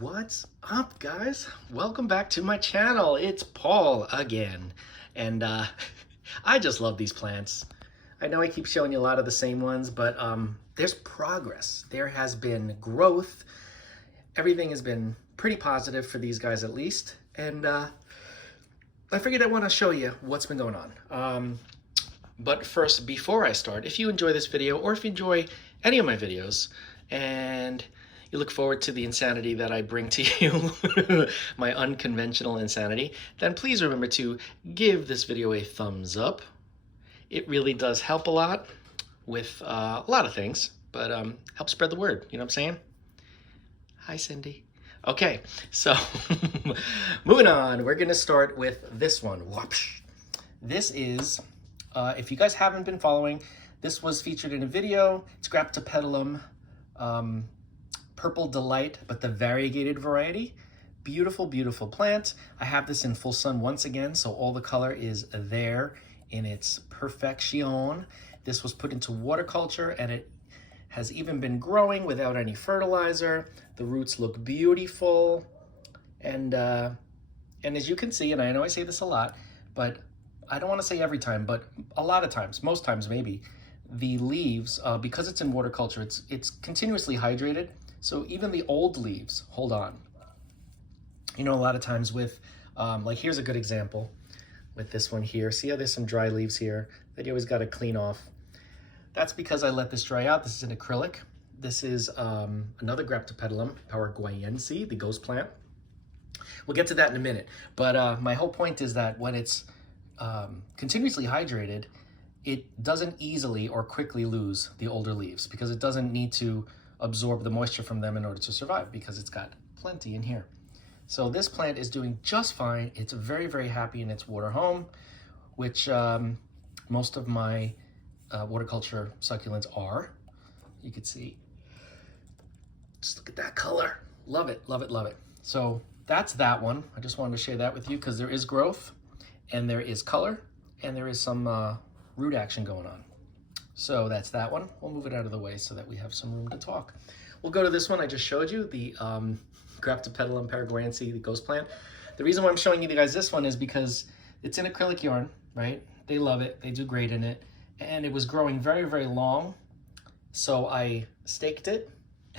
What's up, guys? Welcome back to my channel. It's Paul again. And I just love these plants. I know I keep showing you a lot of the same ones, but there's progress. There has been growth. Everything has been pretty positive for these guys at least. And I figured I want to show you what's been going on. But first, before I start, if you enjoy this video or if you enjoy any of my videos and you look forward to the insanity that I bring to you, my unconventional insanity, then please remember to give this video a thumbs up. It really does help a lot with a lot of things, but help spread the word, you know what I'm saying? Hi, Cindy. Okay, so moving on, we're gonna start with this one. Whoopsh. This is, if you guys haven't been following, this was featured in a video. It's Graptopetalum Purple Delight, but the variegated variety. Beautiful, beautiful plant. I have this in full sun once again, so all the color is there in its perfection. This was put into water culture and it has even been growing without any fertilizer. The roots look beautiful. And as you can see, and I know I say this a lot, but I don't want to say every time, but a lot of times, most times maybe, the leaves, because it's in water culture, it's continuously hydrated. So even the old leaves hold on. You know, a lot of times with, like here's a good example with this one here. See how there's some dry leaves here that you always got to clean off. That's because I let this dry out. This is an acrylic. This is another Graptopetalum paraguayense, the ghost plant. We'll get to that in a minute. But my whole point is that when it's continuously hydrated, it doesn't easily or quickly lose the older leaves because it doesn't need to absorb the moisture from them in order to survive because it's got plenty in here. So this plant is doing just fine. It's very, very happy in its water home, which most of my water culture succulents are. You can see, just look at that color. Love it, love it, love it. So that's that one. I just wanted to share that with you because there is growth and there is color and there is some root action going on. So that's that one. We'll move it out of the way so that we have some room to talk. We'll go to this one I just showed you, the Graptopetalum paraguayense, the ghost plant. The reason why I'm showing you guys this one is because it's in acrylic yarn, right? They love it. They do great in it. And it was growing very, very long. So I staked it.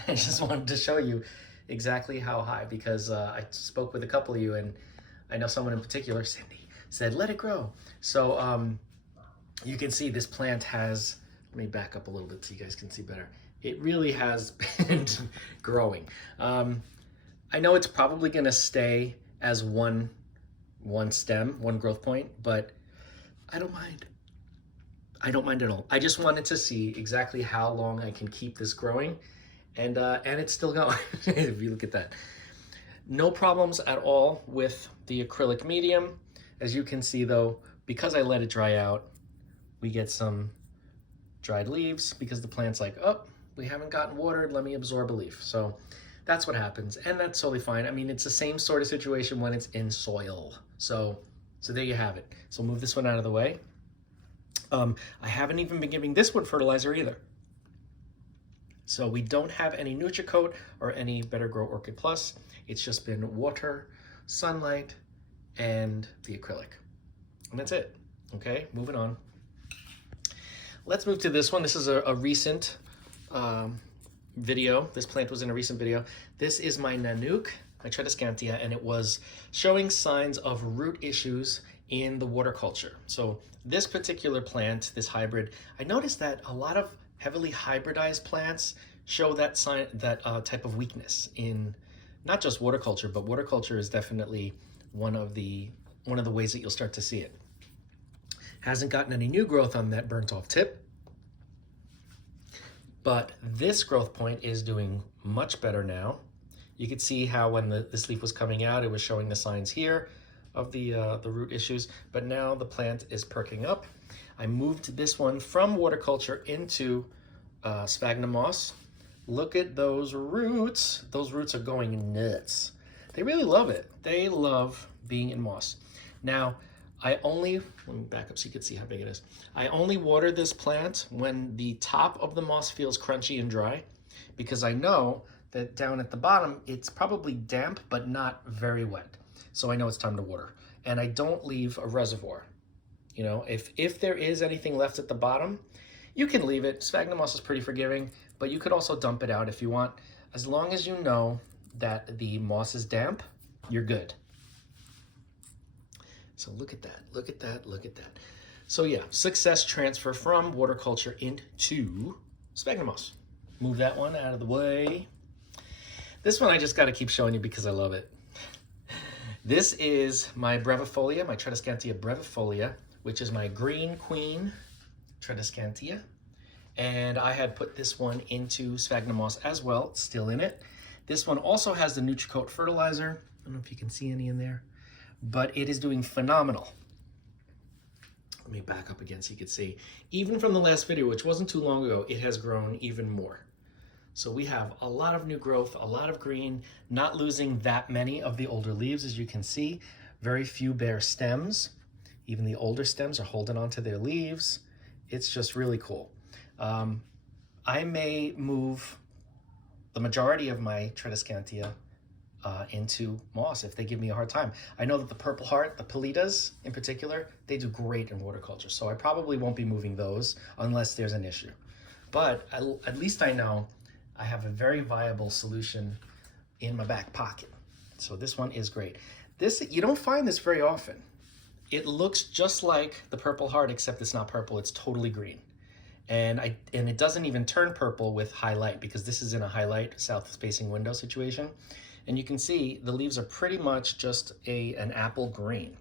I just wanted to show you exactly how high because I spoke with a couple of you and I know someone in particular, Cindy, said, let it grow. So you can see this plant has, let me back up a little bit so you guys can see better. It really has been growing. I know it's probably gonna stay as one stem, one growth point, but I don't mind. I don't mind at all. I just wanted to see exactly how long I can keep this growing, and it's still going. If you look at that. No problems at all with the acrylic medium. As you can see though, because I let it dry out, we get some dried leaves because the plant's like, oh, we haven't gotten watered, let me absorb a leaf. So that's what happens, and that's totally fine. I mean, it's the same sort of situation when it's in soil. So there you have it. So move this one out of the way. I haven't even been giving this one fertilizer either. So we don't have any NutriCoat or any Better Grow Orchid Plus. It's just been water, sunlight, and the acrylic. And that's it. Okay, moving on. Let's move to this one. This is a recent video. This plant was in a recent video. This is my Nanook, my Tradescantia, and it was showing signs of root issues in the water culture. So this particular plant, this hybrid, I noticed that a lot of heavily hybridized plants show that sign, that type of weakness in not just water culture, but water culture is definitely one of the ways that you'll start to see it. Hasn't gotten any new growth on that burnt off tip, but this growth point is doing much better now. You could see how when this leaf was coming out, it was showing the signs here of the root issues, but now the plant is perking up. I moved this one from water culture into sphagnum moss. Look at those roots. Those roots are going nuts. They really love it. They love being in moss. Now, let me back up so you can see how big it is. I only water this plant when the top of the moss feels crunchy and dry because I know that down at the bottom, it's probably damp, but not very wet. So I know it's time to water. And I don't leave a reservoir. You know, if there is anything left at the bottom, you can leave it. Sphagnum moss is pretty forgiving, but you could also dump it out if you want. As long as you know that the moss is damp, you're good. So look at that, look at that, look at that. So yeah, success transfer from water culture into sphagnum moss. Move that one out of the way. This one I just gotta keep showing you because I love it. This is my brevifolia, my Tradescantia brevifolia, which is my green queen Tradescantia. And I had put this one into sphagnum moss as well, it's still in it. This one also has the NutriCoat fertilizer. I don't know if you can see any in there, but it is doing phenomenal. Let me back up again so you can see. Even from the last video, which wasn't too long ago, it has grown even more. So we have a lot of new growth, a lot of green, not losing that many of the older leaves, as you can see. Very few bare stems. Even the older stems are holding on to their leaves. It's just really cool. I may move the majority of my Tradescantia into moss if they give me a hard time. I know that the Purple Heart, the Palitas in particular, they do great in water culture. So I probably won't be moving those unless there's an issue. But at least I know I have a very viable solution in my back pocket. So this one is great. This, you don't find this very often. It looks just like the Purple Heart, except it's not purple, it's totally green. And it doesn't even turn purple with highlight because this is in a highlight south-facing window situation. And you can see the leaves are pretty much just an apple green.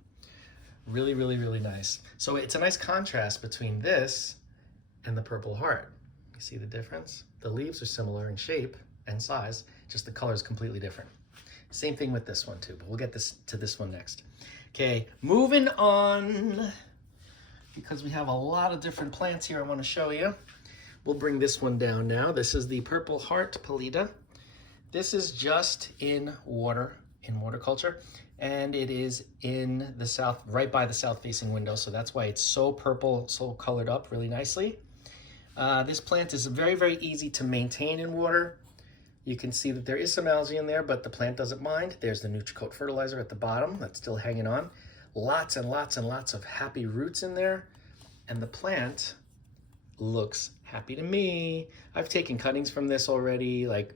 Really, really, really nice. So it's a nice contrast between this and the Purple Heart. You see the difference? The leaves are similar in shape and size, just the color is completely different. Same thing with this one too, but we'll get to this one next. Okay, moving on, because we have a lot of different plants here I want to show you. We'll bring this one down now. This is the Purple Heart Palita. This is just in water culture, and it is in the south, right by the south-facing window, so that's why it's so purple, so colored up really nicely. This plant is very, very easy to maintain in water. You can see that there is some algae in there, but the plant doesn't mind. There's the NutriCoat fertilizer at the bottom that's still hanging on. Lots and lots and lots of happy roots in there. And the plant looks happy to me. I've taken cuttings from this already. Like,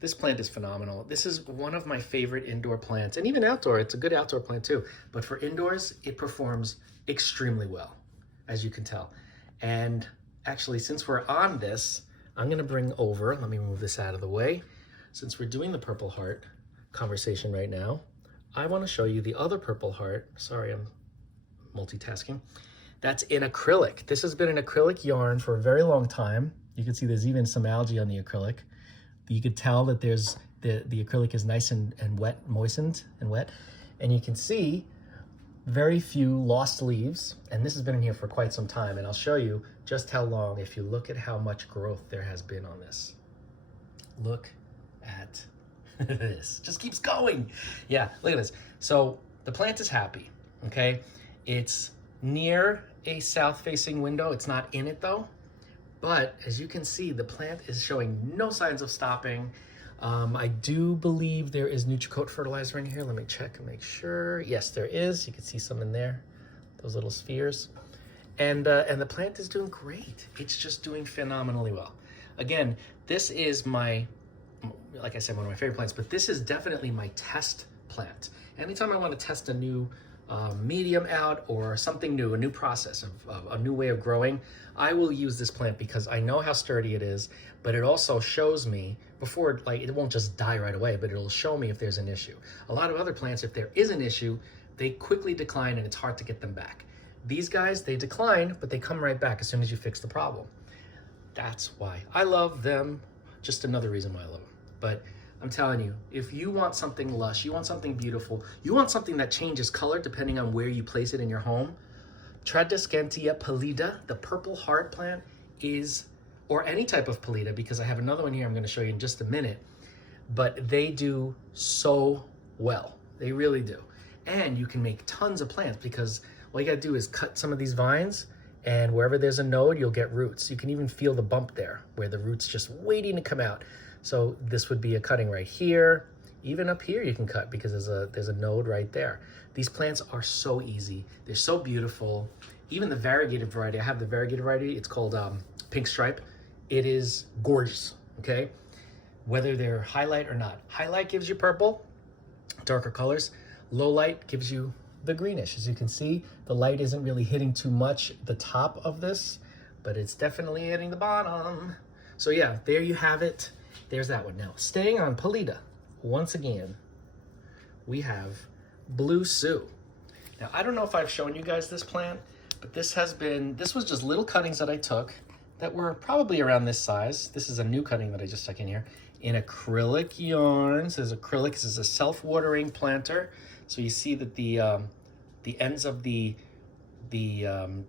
this plant is phenomenal. This is one of my favorite indoor plants, and even outdoor. It's a good outdoor plant too. But for indoors, it performs extremely well, as you can tell. And actually, since we're on this, I'm gonna bring over, let me move this out of the way. Since we're doing the Purple Heart conversation right now, I wanna show you the other Purple Heart. Sorry, I'm multitasking. That's in acrylic. This has been an acrylic yarn for a very long time. You can see there's even some algae on the acrylic. You could tell that there's the acrylic is nice and wet, moistened and wet. And you can see very few lost leaves, and this has been in here for quite some time, and I'll show you just how long if you look at how much growth there has been on this. Look at this, just keeps going. Yeah, look at this. So the plant is happy, okay? It's near a south-facing window. It's not in it though, but as you can see, the plant is showing no signs of stopping. I do believe there is NutriCoat fertilizer in here. Let me check and make sure. Yes, there is. You can see some in there, those little spheres. And the plant is doing great. It's just doing phenomenally well. Again, this is my, like I said, one of my favorite plants, but this is definitely my test plant. Anytime I want to test a new medium out or something new, a new process of a new way of growing, I will use this plant because I know how sturdy it is, but it also shows me before, like, it won't just die right away, but it'll show me if there's an issue. A lot of other plants, if there is an issue, they quickly decline and it's hard to get them back. These guys, they decline, but they come right back as soon as you fix the problem. That's why I love them. Just another reason why I love them. But I'm telling you, if you want something lush, you want something beautiful, you want something that changes color depending on where you place it in your home, Tradescantia pallida, the Purple Heart plant, is, or any type of pallida, because I have another one here I'm going to show you in just a minute, but they do so well. They really do. And you can make tons of plants because all you got to do is cut some of these vines, and wherever there's a node, you'll get roots. You can even feel the bump there where the root's just waiting to come out. So this would be a cutting right here. Even up here you can cut because there's a node right there. These plants are so easy. They're so beautiful. Even the variegated variety, I have the variegated variety, it's called Pink Stripe. It is gorgeous, okay? Whether they're highlight or not. Highlight gives you purple, darker colors. Low light gives you the greenish. As you can see, the light isn't really hitting too much the top of this, but it's definitely hitting the bottom. So yeah, there you have it. There's that one. Now, staying on Polita, once again, we have Blue Sue. Now, I don't know if I've shown you guys this plant, but this was just little cuttings that I took that were probably around this size. This is a new cutting that I just stuck in here in acrylic yarn. So there's acrylic. This is a self-watering planter. So you see that the ends of the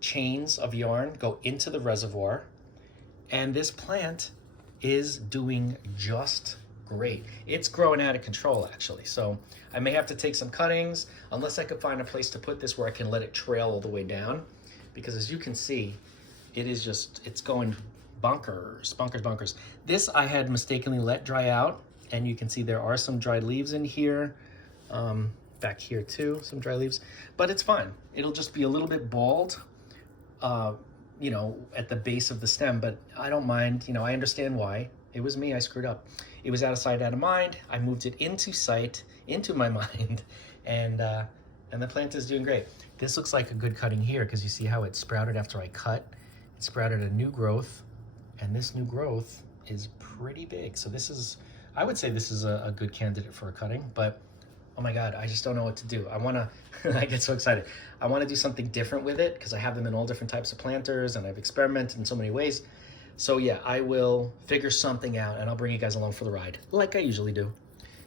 chains of yarn go into the reservoir, and this plant is doing just great. It's growing out of control, actually. So I may have to take some cuttings, unless I could find a place to put this where I can let it trail all the way down, because as you can see, it's going bonkers, bonkers, bonkers. This I had mistakenly let dry out, and you can see there are some dried leaves in here. Back here too, some dry leaves, but it's fine. It'll just be a little bit bald, you know, at the base of the stem, but I don't mind. You know, I understand why. It was me, I screwed up. It was out of sight, out of mind. I moved it into sight, into my mind, and the plant is doing great. This looks like a good cutting here because you see how it sprouted after I cut. It sprouted a new growth, and this new growth is pretty big. So this is, I would say this is a good candidate for a cutting, but oh my God, I just don't know what to do. I get so excited. I wanna do something different with it because I have them in all different types of planters and I've experimented in so many ways. So yeah, I will figure something out and I'll bring you guys along for the ride, like I usually do.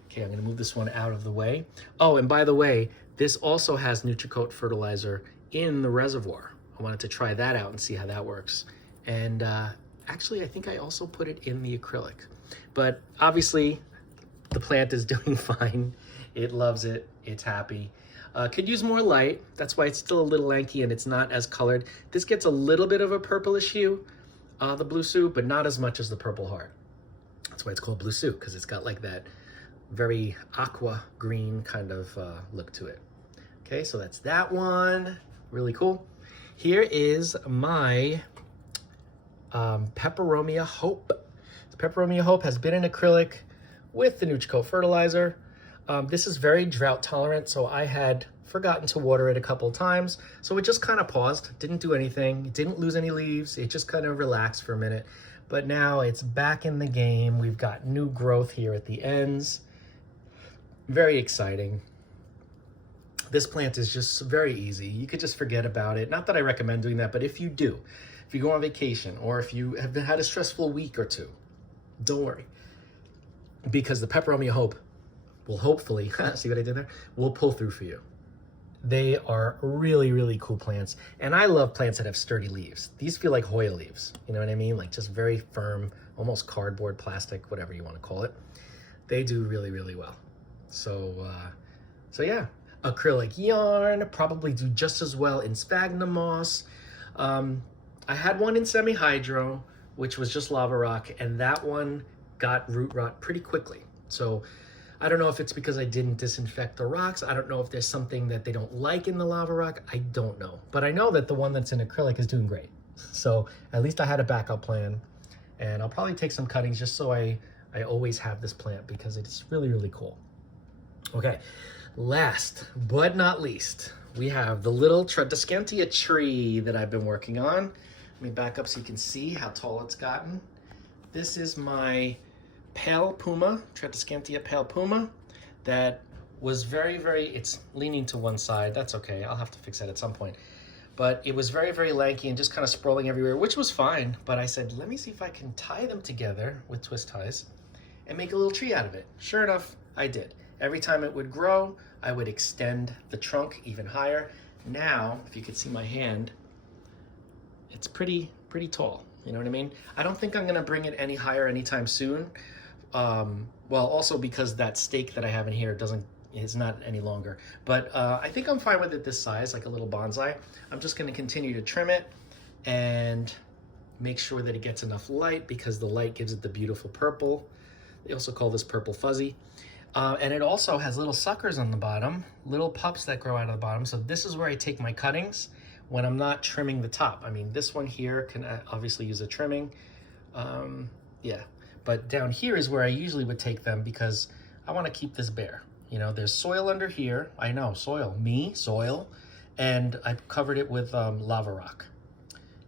Okay, I'm gonna move this one out of the way. Oh, and by the way, this also has Nutricoat fertilizer in the reservoir. I wanted to try that out and see how that works. And actually, I think I also put it in the acrylic. But obviously, the plant is doing fine. It loves it, it's happy. Could use more light. That's why it's still a little lanky and it's not as colored. This gets a little bit of a purplish hue, the Blue Sue, but not as much as the Purple Heart. That's why it's called Blue Sue, because it's got like that very aqua green kind of look to it. Okay, so that's that one. Really cool. Here is my Peperomia Hope. The Peperomia Hope has been in acrylic with the Nutricoat fertilizer. This is very drought tolerant, so I had forgotten to water it a couple times. So it just kind of paused, didn't do anything, didn't lose any leaves. It just kind of relaxed for a minute. But now it's back in the game. We've got new growth here at the ends. Very exciting. This plant is just very easy. You could just forget about it. Not that I recommend doing that, but if you do, if you go on vacation or if you have had a stressful week or two, don't worry. Because the Peperomia Hope will hopefully, see what I did there? Will pull through for you. They are really, really cool plants. And I love plants that have sturdy leaves. These feel like Hoya leaves, you know what I mean? Like just very firm, almost cardboard, plastic, whatever you want to call it. They do really, really well. So yeah, acrylic yarn, probably do just as well in sphagnum moss. I had one in semi-hydro, which was just lava rock, and that one got root rot pretty quickly. So I don't know if it's because I didn't disinfect the rocks. I don't know if there's something that they don't like in the lava rock. I don't know. But I know that the one that's in acrylic is doing great. So at least I had a backup plan. And I'll probably take some cuttings just so I always have this plant because it's really, really cool. Okay, last but not least, we have the little Tradescantia tree that I've been working on. Let me back up so you can see how tall it's gotten. This is my Pale Puma, Tradescantia Pale Puma, that was very, it's leaning to one side. That's okay, I'll have to fix that at some point. But it was very, very lanky and just kind of sprawling everywhere, which was fine. But I said, let me see if I can tie them together with twist ties and make a little tree out of it. Sure enough, I did. Every time it would grow, I would extend the trunk even higher. Now, if you could see my hand, it's pretty tall. You know what I mean? I don't think I'm gonna bring it any higher anytime soon. Well, also because that stake that I have in here is not any longer. But I think I'm fine with it this size, like a little bonsai. I'm just gonna continue to trim it and make sure that it gets enough light because the light gives it the beautiful purple They also call this purple fuzzy. And it also has little suckers on the bottom, little pups that grow out of the bottom. So this is where I take my cuttings when I'm not trimming the top. I mean, this one here can obviously use a trimming. Yeah, but down here is where I usually would take them because I want to keep this bare. You know, there's soil under here. I know, soil, soil. And I covered it with lava rock.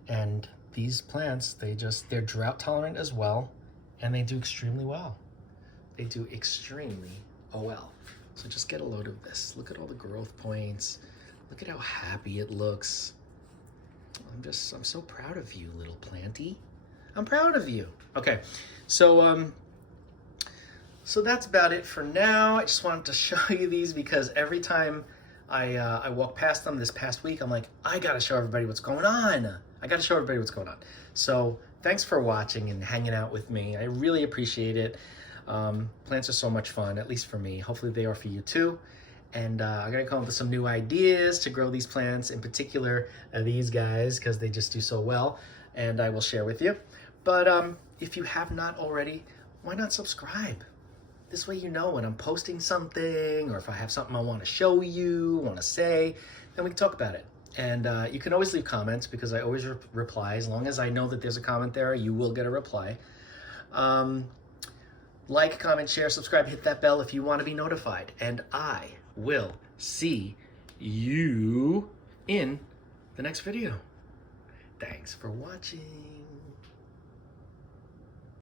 And these plants, they're drought tolerant as well, and they do extremely well. They do extremely well. So just get a load of this. Look at all the growth points. Look at how happy it looks. I'm so proud of you, little planty. I'm proud of you. Okay, so that's about it for now. I just wanted to show you these because every time I walk past them this past week, I'm like, I gotta show everybody what's going on. So thanks for watching and hanging out with me. I really appreciate it. Plants are so much fun, at least for me. Hopefully they are for you too. And I'm gonna come up with some new ideas to grow these plants, in particular these guys, because they just do so well, and I will share with you. But if you have not already, why not subscribe? This way you know when I'm posting something, or if I have something I want to show you, want to say, then we can talk about it. And you can always leave comments because I always reply. As long as I know that there's a comment there, you will get a reply. Like, comment, share, subscribe, hit that bell if you want to be notified. And I will see you in the next video. Thanks for watching.